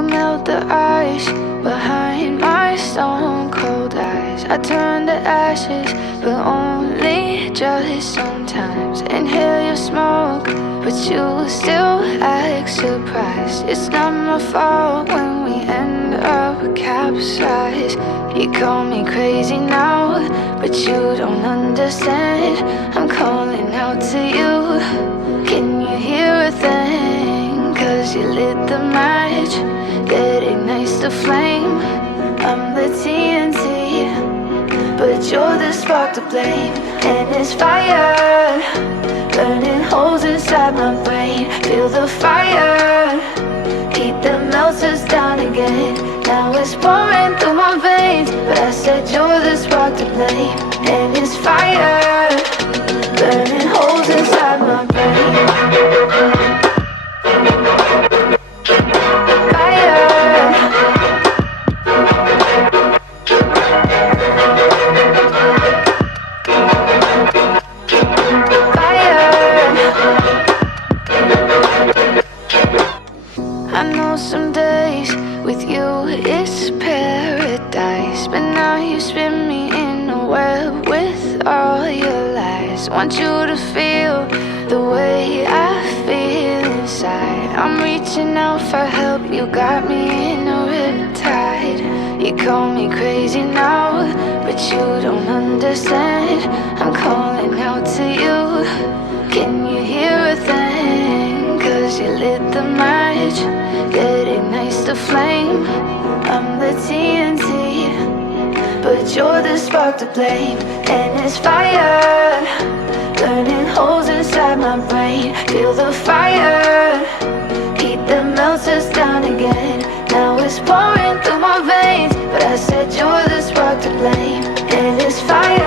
You melt the ice behind my stone cold eyes. I turn to ashes, but only just sometimes. Inhale your smoke, but you still act surprised. It's not my fault when we end up capsized. You call me crazy now, but you don't understand. I'm calling out to you. Can you hear a thing? 'Cause you lit the match that ignites the flame. I'm the TNT, but you're the spark to blame. And it's fire, burning holes inside my brain. Feel the fire, heat that melts us down again. Now it's pouring through my veins, but I said you're the spark to blame. And it's fire, burning holes inside my brain. I know some days with you it's paradise, but now you spin me in a web with all your lies. Want you to feel the way I feel inside. I'm reaching out for help, you got me in a riptide. You call me crazy now, but you don't understand. I'm calling out to you. Can you hear a thing? 'Cause you lit the match that ignites the flame. I'm the TNT, but you're the spark to blame. And it's fire, burning holes inside my brain. Feel the fire, heat that melts us down again. Now it's pouring through my veins, but I said you're the spark to blame. And it's fire.